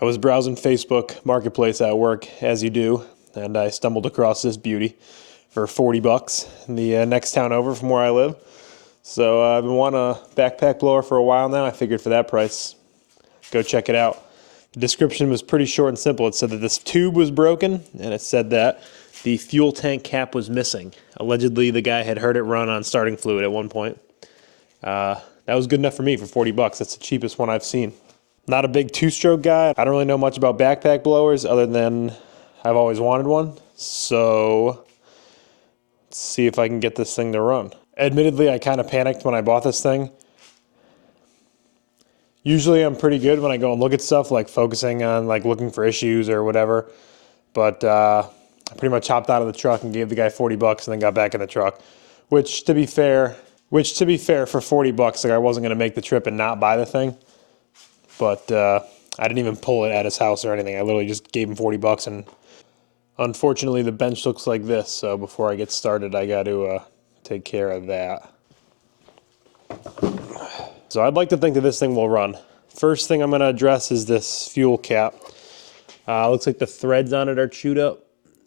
I was browsing Facebook Marketplace at work, as you do, and I stumbled across this beauty for 40 bucks in the next town over from where I live. So I've been wanting a backpack blower for a while now. I figured for that price, go check it out. The description was pretty short and simple. It said that this tube was broken, and it said that the fuel tank cap was missing. Allegedly, the guy had heard it run on starting fluid at one point. That was good enough for me for 40 bucks. That's the cheapest one I've seen. Not a big two-stroke guy. I don't really know much about backpack blowers other than I've always wanted one. So let's see if I can get this thing to run. Admittedly, I kind of panicked when I bought this thing. Usually I'm pretty good when I go and look at stuff, like focusing on like looking for issues or whatever. But I pretty much hopped out of the truck and gave the guy 40 bucks and then got back in the truck. Which to be fair for 40 bucks, like I wasn't going to make the trip and not buy the thing. But I didn't even pull it at his house or anything. I literally just gave him 40 bucks, and unfortunately the bench looks like this. So before I get started, I got to take care of that. So I'd like to think that this thing will run. First thing I'm going to address is this fuel cap. Looks like the threads on it are chewed up,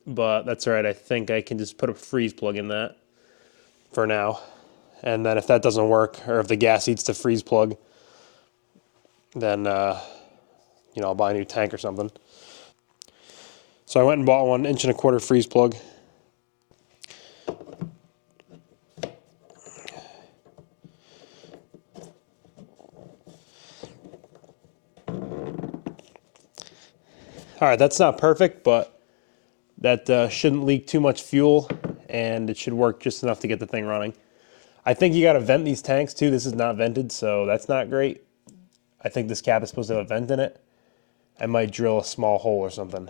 but that's all right. I think I can just put a freeze plug in that for now. And then if that doesn't work, or if the gas eats the freeze plug, then I'll buy a new tank or something. So I went and bought 1 1/4 inch freeze plug. All right, that's not perfect, but that shouldn't leak too much fuel, and it should work just enough to get the thing running. I think you got to vent these tanks too. This is not vented, so that's not great. I think this cap is supposed to have a vent in it. I might drill a small hole or something.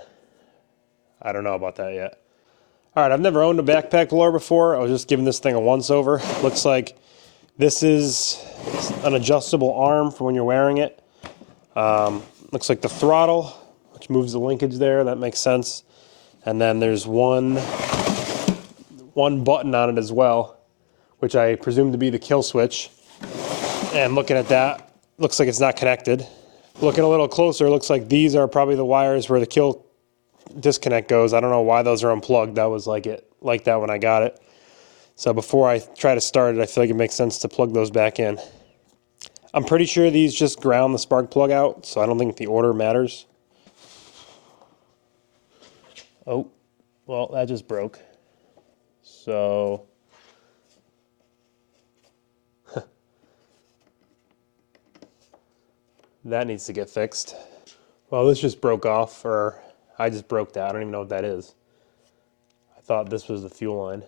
I don't know about that yet. All right, I've never owned a backpack blower before. I was just giving this thing a once over. Looks like this is an adjustable arm for when you're wearing it. Looks like the throttle, which moves the linkage there. That makes sense. And then there's one button on it as well, which I presume to be the kill switch. And looking at that, looks like it's not connected. Looking a little closer, looks like these are probably the wires where the kill disconnect goes. I don't know why those are unplugged. That was like that when I got it. So before I try to start it, I feel like it makes sense to plug those back in. I'm pretty sure these just ground the spark plug out, so I don't think the order matters. Oh, well, that just broke. So that needs to get fixed. Well, this just broke off, or I just broke that. I don't even know what that is. I thought this was the fuel line.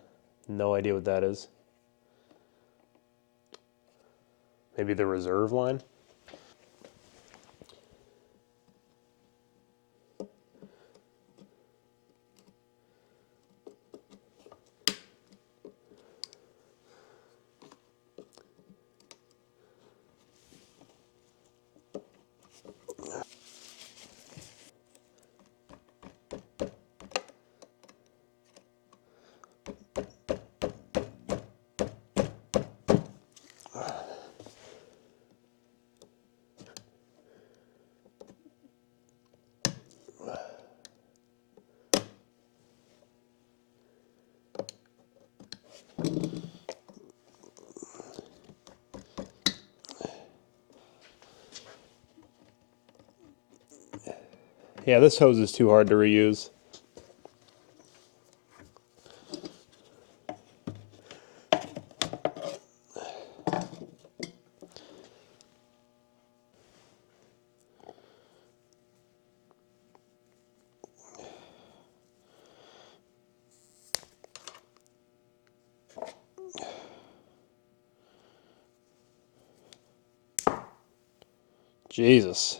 No idea what that is. Maybe the reserve line? Yeah, this hose is too hard to reuse. Jesus.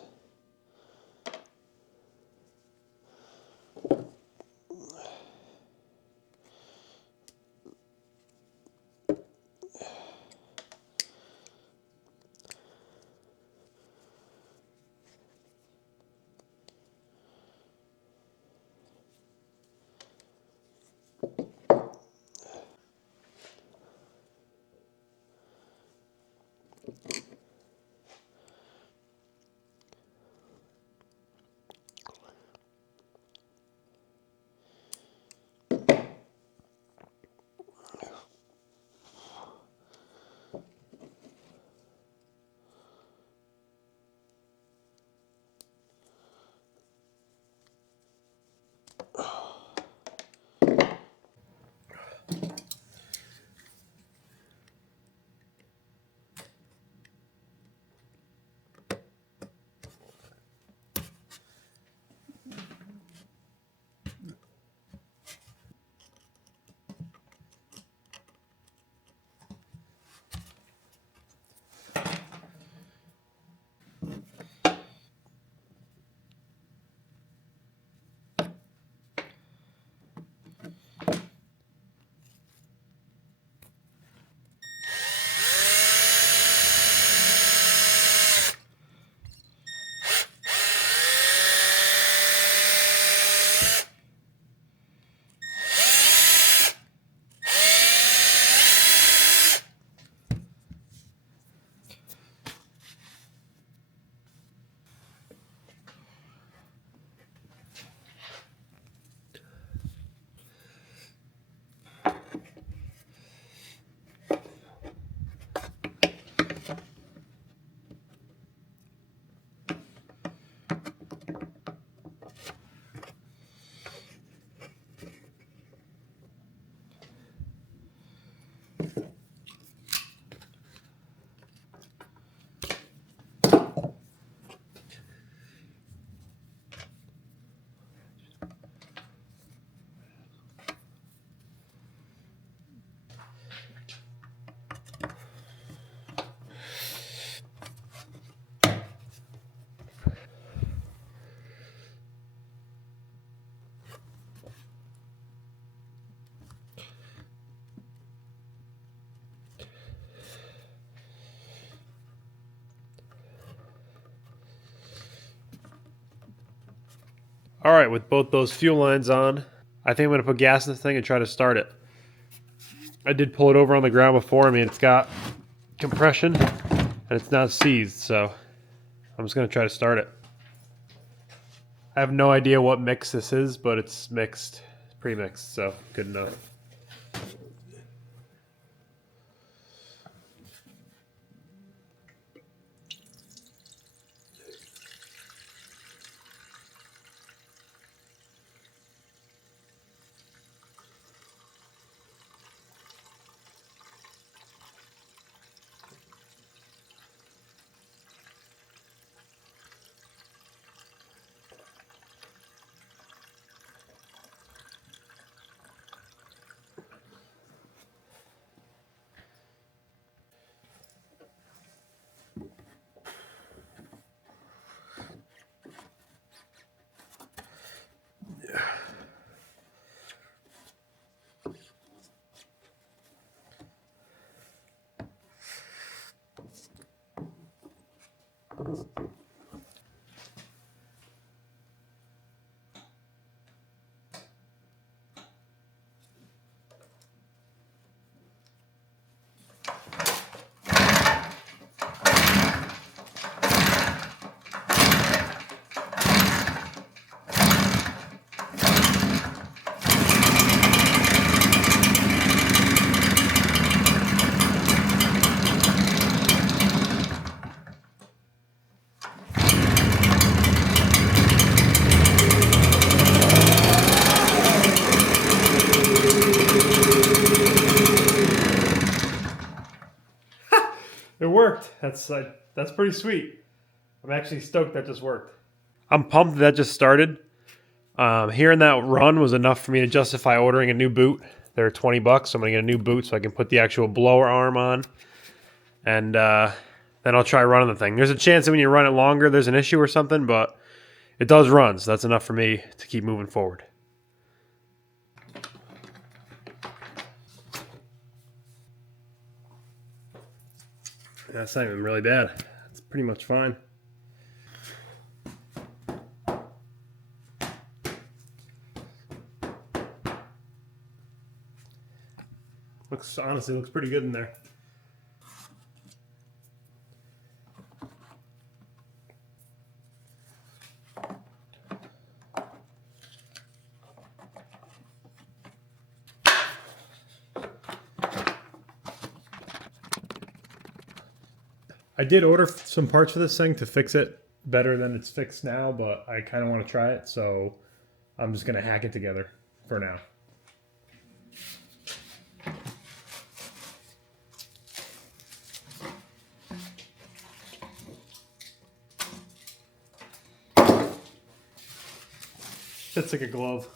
All right, with both those fuel lines on, I think I'm gonna put gas in this thing and try to start it. I did pull it over on the ground before. I mean, it's got compression and it's not seized, so I'm just gonna try to start it. I have no idea what mix this is, but it's mixed, pre-mixed, so good enough. It worked. That's pretty sweet. I'm actually stoked that just worked. I'm pumped that just started. Hearing that run was enough for me to justify ordering a new boot. They're $20, so I'm gonna get a new boot so I can put the actual blower arm on, and then I'll try running the thing. There's a chance that when you run it longer, there's an issue or something, but it does run, so that's enough for me to keep moving forward. That's not even really bad. It's pretty much fine. Honestly looks pretty good in there. I did order some parts for this thing to fix it better than it's fixed now, but I kind of want to try it, so I'm just going to hack it together for now. Fits like a glove.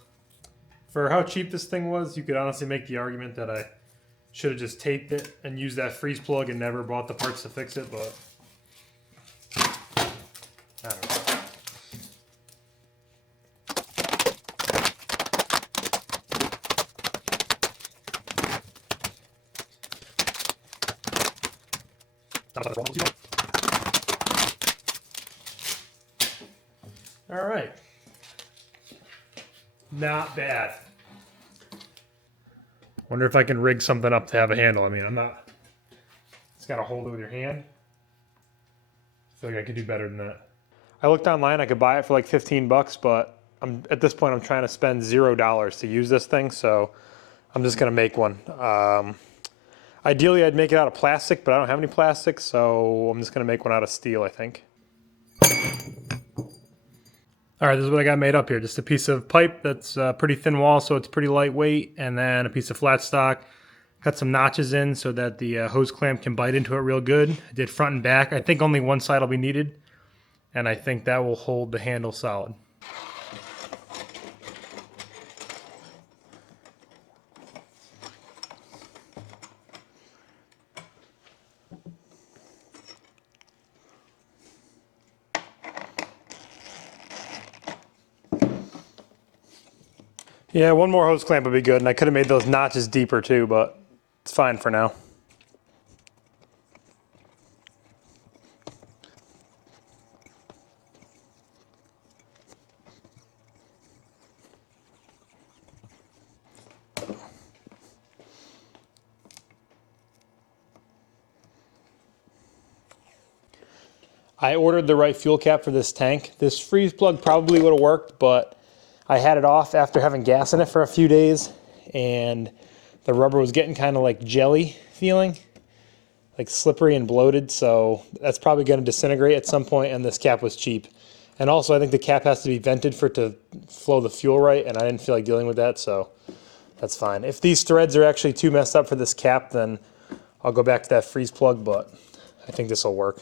For how cheap this thing was, you could honestly make the argument that I should have just taped it and used that freeze plug and never bought the parts to fix it, but I don't know. All right. Not bad. Wonder if I can rig something up to have a handle. I mean, I'm not. It's got to hold it with your hand. I feel like I could do better than that. I looked online. I could buy it for like 15 bucks, but at this point I'm trying to spend $0 to use this thing, so I'm just gonna make one. Ideally, I'd make it out of plastic, but I don't have any plastic, so I'm just gonna make one out of steel, I think. All right, this is what I got made up here. Just a piece of pipe that's pretty thin wall, so it's pretty lightweight, and then a piece of flat stock. Cut some notches in so that the hose clamp can bite into it real good. I did front and back. I think only one side will be needed, and I think that will hold the handle solid. Yeah, one more hose clamp would be good, and I could have made those notches deeper too, but it's fine for now. I ordered the right fuel cap for this tank. This freeze plug probably would have worked, but I had it off after having gas in it for a few days, and the rubber was getting kind of like jelly feeling, like slippery and bloated, so that's probably going to disintegrate at some point, and this cap was cheap. And also, I think the cap has to be vented for it to flow the fuel right, and I didn't feel like dealing with that, so that's fine. If these threads are actually too messed up for this cap, then I'll go back to that freeze plug, but I think this will work.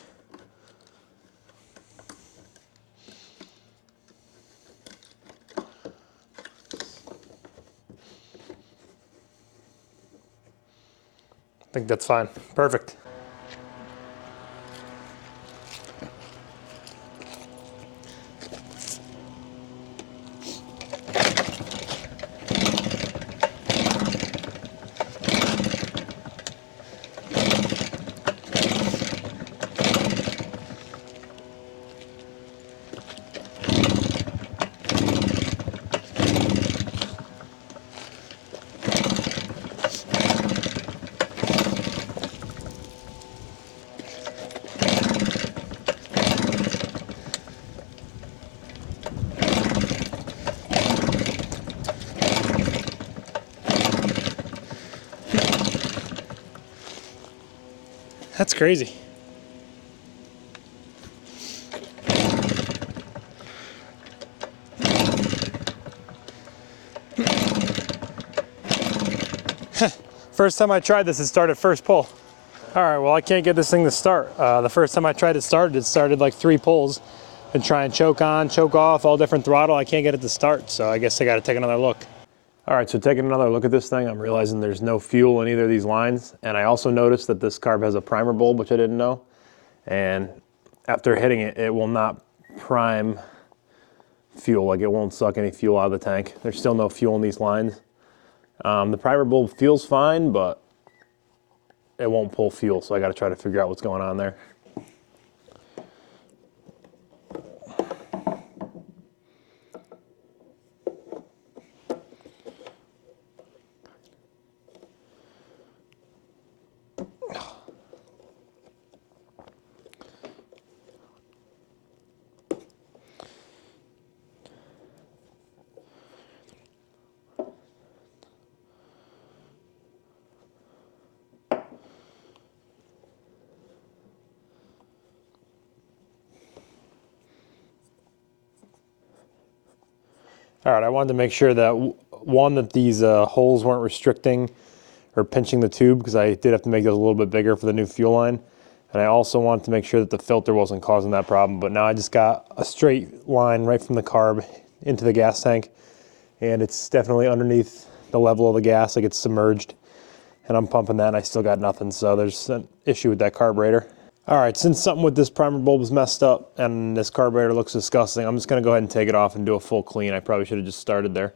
I think that's fine. Perfect. That's crazy. First time I tried this, it started first pull. All right, well, I can't get this thing to start. The first time I tried it started like 3 pulls. Been trying choke on, choke off, all different throttle. I can't get it to start, so I guess I gotta take another look. All right, so taking another look at this thing, I'm realizing there's no fuel in either of these lines. And I also noticed that this carb has a primer bulb, which I didn't know. And after hitting it, it will not prime fuel, like it won't suck any fuel out of the tank. There's still no fuel in these lines. The primer bulb feels fine, but it won't pull fuel, so I gotta try to figure out what's going on there. All right, I wanted to make sure that one, that these holes weren't restricting or pinching the tube, because I did have to make those a little bit bigger for the new fuel line. And I also wanted to make sure that the filter wasn't causing that problem. But now I just got a straight line right from the carb into the gas tank, and it's definitely underneath the level of the gas, like it's submerged. And I'm pumping that and I still got nothing, so there's an issue with that carburetor. All right, since something with this primer bulb is messed up and this carburetor looks disgusting, I'm just gonna go ahead and take it off and do a full clean. I probably should have just started there.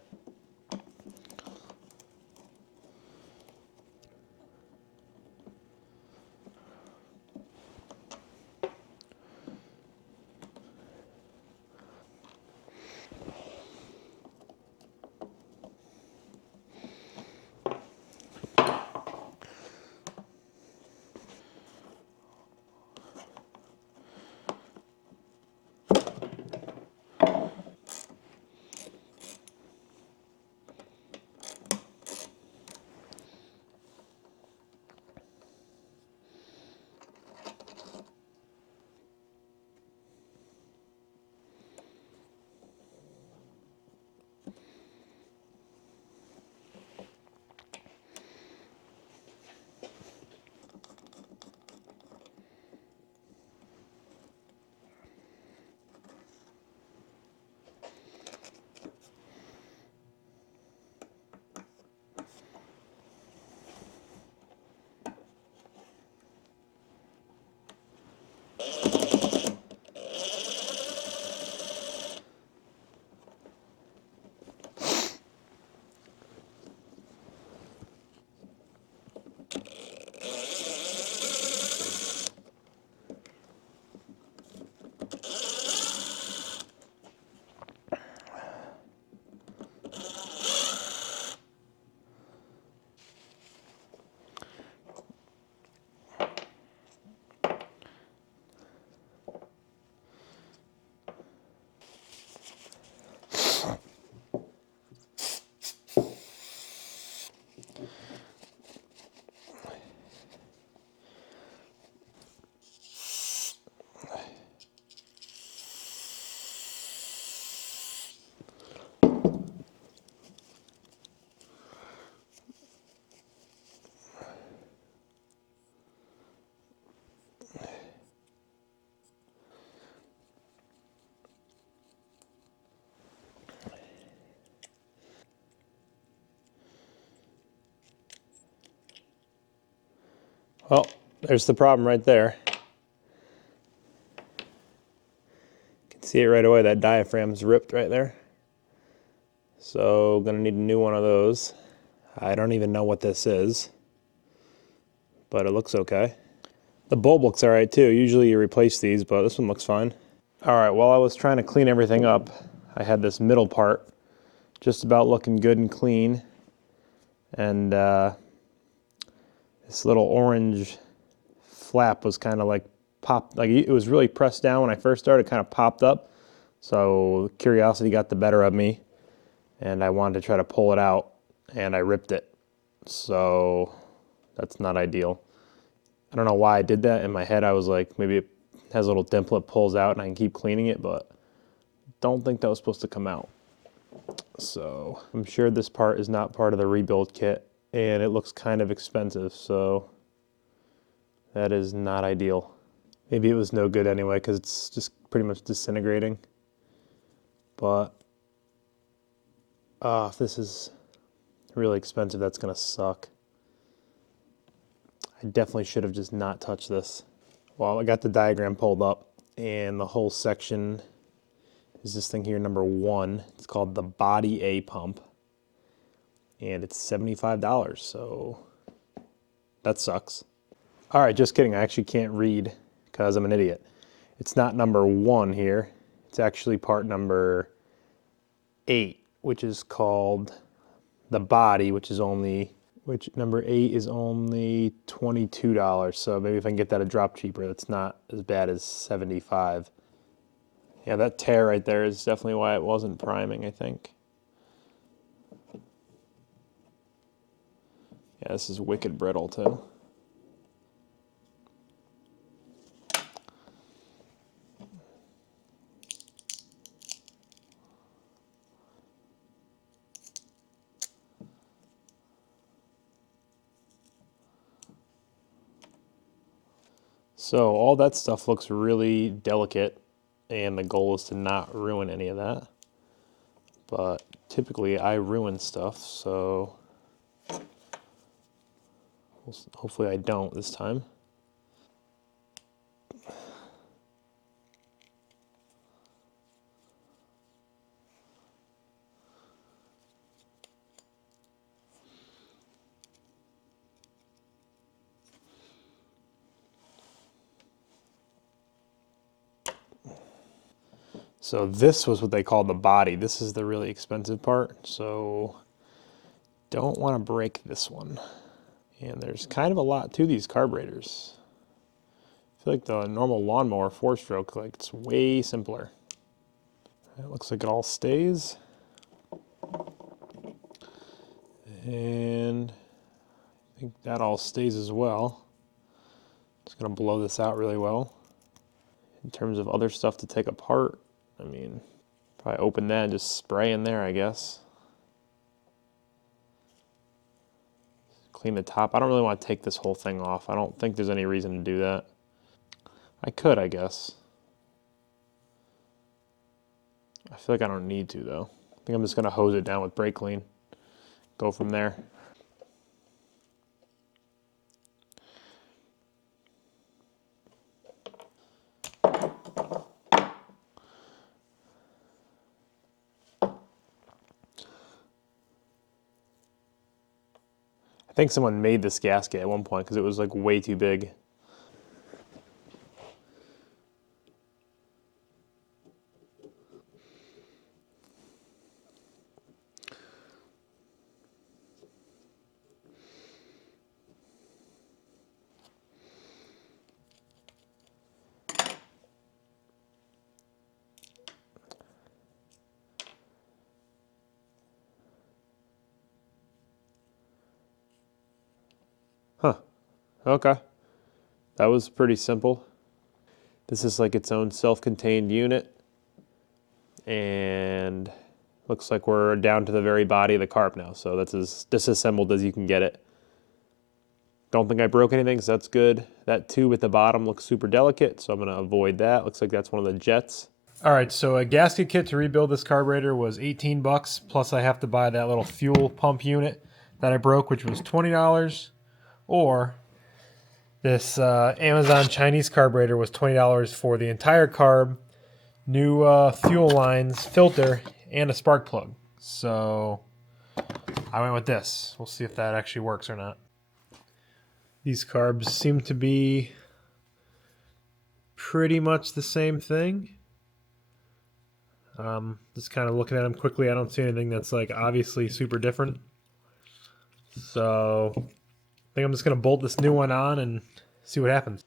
Well, there's the problem right there. You can see it right away, that diaphragm's ripped right there. So, gonna need a new one of those. I don't even know what this is, but it looks okay. The bulb looks all right too. Usually you replace these, but this one looks fine. All right, while I was trying to clean everything up, I had this middle part just about looking good and clean. And this little orange flap was kind of like popped, like it was really pressed down when I first started, kind of popped up. So curiosity got the better of me and I wanted to try to pull it out and I ripped it. So that's not ideal. I don't know why I did that. In my head I was like, maybe it has a little dimple, it pulls out and I can keep cleaning it, but don't think that was supposed to come out. So I'm sure this part is not part of the rebuild kit and it looks kind of expensive, so that is not ideal. Maybe it was no good anyway because it's just pretty much disintegrating. But if this is really expensive, that's gonna suck. I definitely should have just not touched this. Well, I got the diagram pulled up and the whole section is this thing here, number 1. It's called the Body A pump and it's $75, so that sucks. All right, just kidding. I actually can't read because I'm an idiot. It's not number 1 here. It's actually part number 8, which is called the Body, which number 8 is only $22. So maybe if I can get that a drop cheaper, that's not as bad as 75. Yeah, that tear right there is definitely why it wasn't priming, I think. Yeah, this is wicked brittle too. So all that stuff looks really delicate, and the goal is to not ruin any of that. But typically I ruin stuff, so hopefully I don't this time. So this was what they called the body. This is the really expensive part, so don't want to break this one. And there's kind of a lot to these carburetors. I feel like the normal lawnmower 4-stroke, like it's way simpler. It looks like it all stays. And I think that all stays as well. Just gonna blow this out really well. In terms of other stuff to take apart, I mean, probably open that and just spray in there, I guess. Clean the top. I don't really want to take this whole thing off. I don't think there's any reason to do that. I could, I guess. I feel like I don't need to, though. I think I'm just gonna hose it down with brake clean. Go from there. I think someone made this gasket at one point because it was like way too big. Huh, okay. That was pretty simple. This is like its own self-contained unit. And looks like we're down to the very body of the carb now. So that's as disassembled as you can get it. Don't think I broke anything, so that's good. That tube at the bottom looks super delicate, so I'm gonna avoid that. Looks like that's one of the jets. All right, so a gasket kit to rebuild this carburetor was 18 bucks, plus I have to buy that little fuel pump unit that I broke, which was $20, or this Amazon Chinese carburetor was $20 for the entire carb, new fuel lines, filter, and a spark plug. So I went with this. We'll see if that actually works or not. These carbs seem to be pretty much the same thing. Just kind of looking at them quickly, I don't see anything that's like obviously super different. So I think I'm just going to bolt this new one on and see what happens.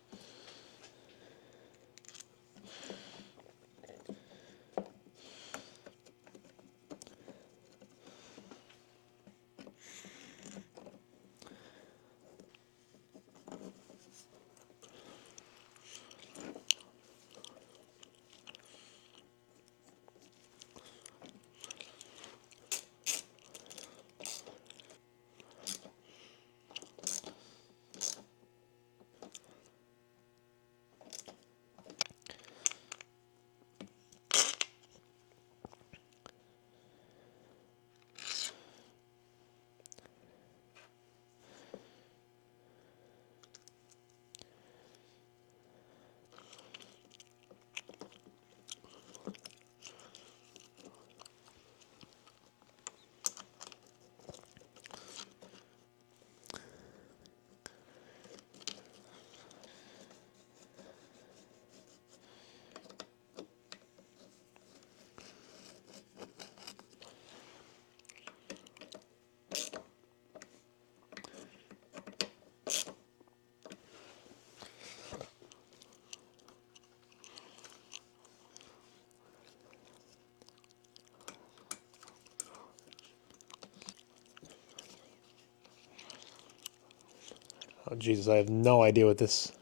Oh, Jesus, I have no idea what this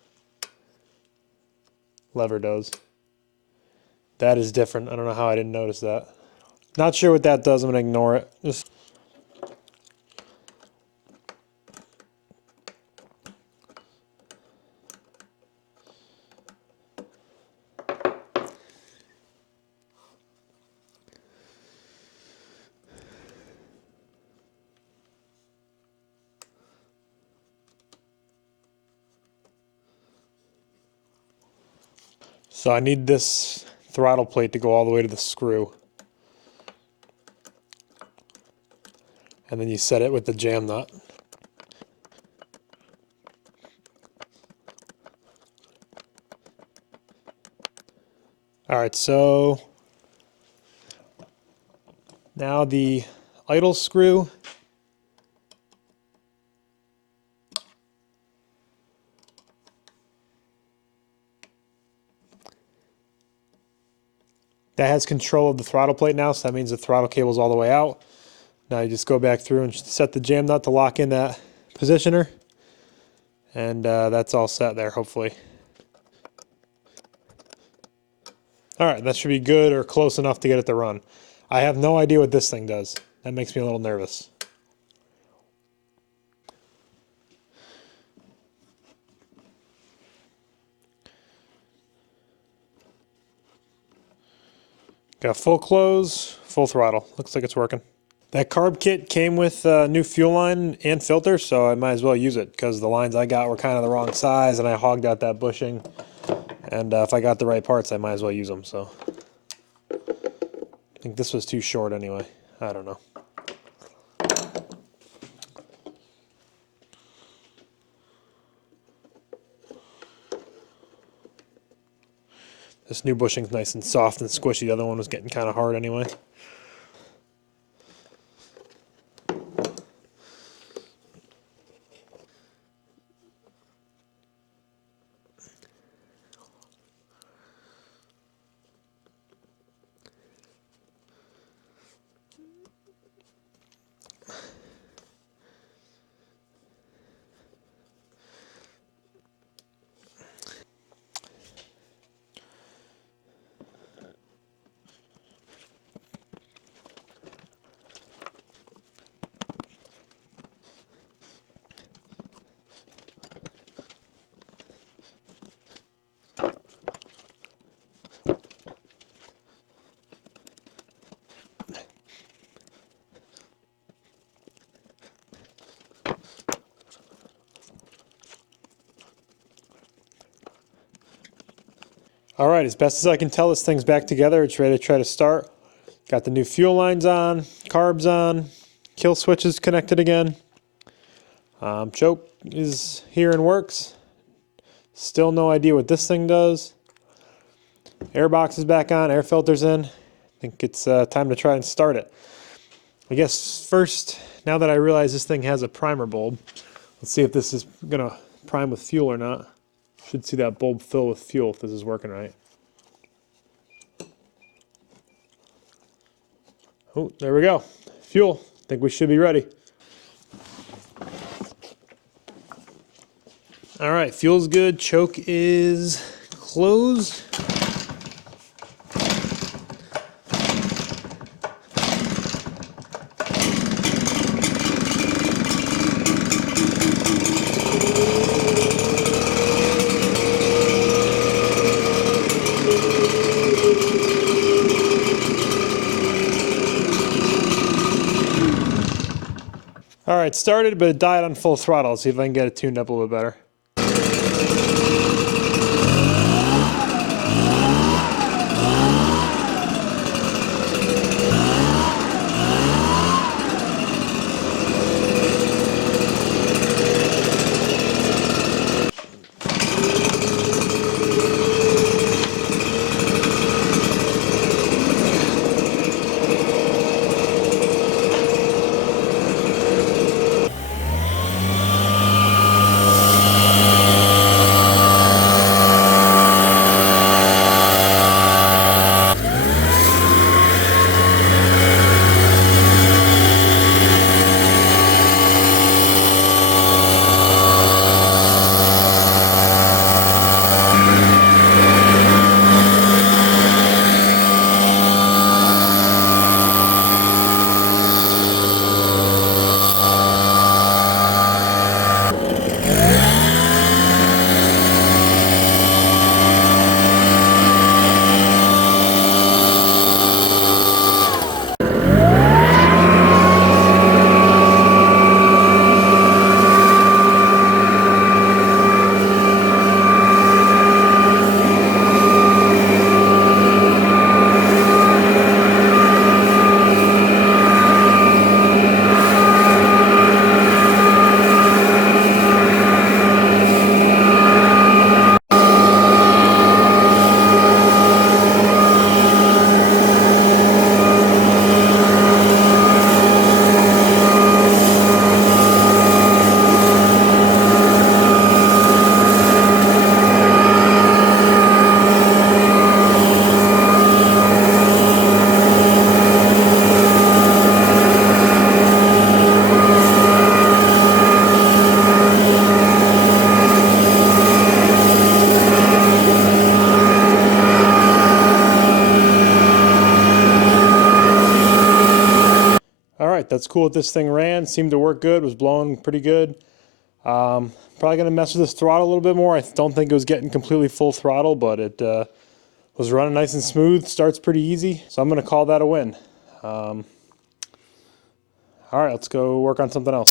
lever does. That is different. I don't know how I didn't notice that. Not sure what that does. I'm going to ignore it. Just So I need this throttle plate to go all the way to the screw. And then you set it with the jam nut. Alright, so now the idle screw. That has control of the throttle plate now, so that means the throttle cable's all the way out. Now you just go back through and set the jam nut to lock in that positioner. And that's all set there, hopefully. Alright, that should be good or close enough to get it to run. I have no idea what this thing does. That makes me a little nervous. Got full close, full throttle. Looks like it's working. That carb kit came with a new fuel line and filter, so I might as well use it because the lines I got were kind of the wrong size and I hogged out that bushing. And if I got the right parts, I might as well use them. So I think this was too short anyway. I don't know. This new bushing's nice and soft and squishy. The other one was getting kind of hard anyway. All right, as best as I can tell, this thing's back together. It's ready to try to start. Got the new fuel lines on, carbs on, kill switches connected again. Choke is here and works. Still no idea what this thing does. Airbox is back on, air filter's in. I think it's time to try and start it. I guess first, now that I realize this thing has a primer bulb, let's see if this is gonna prime with fuel or not. Should see that bulb fill with fuel if this is working right. Oh, there we go. Fuel. I think we should be ready. All right, fuel's good. Choke is closed. All right, started, but it died on full throttle. Let's see if I can get it tuned up a little bit better. that's cool that this thing ran. Seemed to work good, was blowing pretty good. Probably going to mess with this throttle a little bit more. I don't think it was getting completely full throttle, but it was running nice and smooth. Starts pretty easy, so I'm going to call that a win. All right, let's go work on something else.